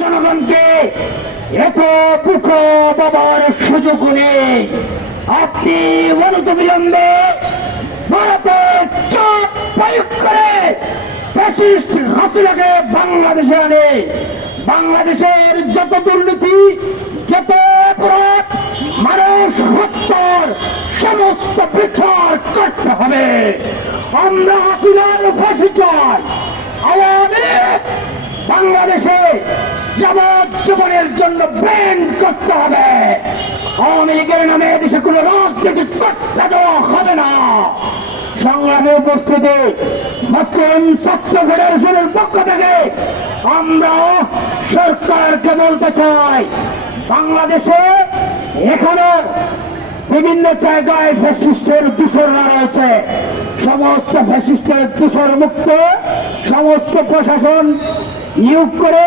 জনগণকে এত বুক বাবার সুযোগ নেই। আপনি অনতিবিলম্বে ভারতের চাপ প্রয়োগ করে ফ্যাসিস্ট হাসিনাকে বাংলাদেশে আনে। বাংলাদেশের যত দুর্নীতি, যত অপরাধ, মানুষ হত্যার সমস্ত বিচার করতে হবে। আমরা হাসিনার ফাঁসি চাই। আওয়ামী লীগ বাংলাদেশে যাবজ্জীবনের জন্য ব্যান করতে হবে। আওয়ামী লীগের নামে দেশে কোন রাজনীতি করতে দেওয়া হবে না। সংগ্রামে উপস্থিতি মুসলিম ছাত্র ফেডারেশনের পক্ষ থেকে আমরা সরকারকে বলতে চাই, বাংলাদেশে এখনো বিভিন্ন জায়গায় ফ্যাসিস্টের দূষণরা রয়েছে। সমস্ত ফ্যাসিস্টের দূষণ মুক্ত সমস্ত প্রশাসন নিয়োগ করে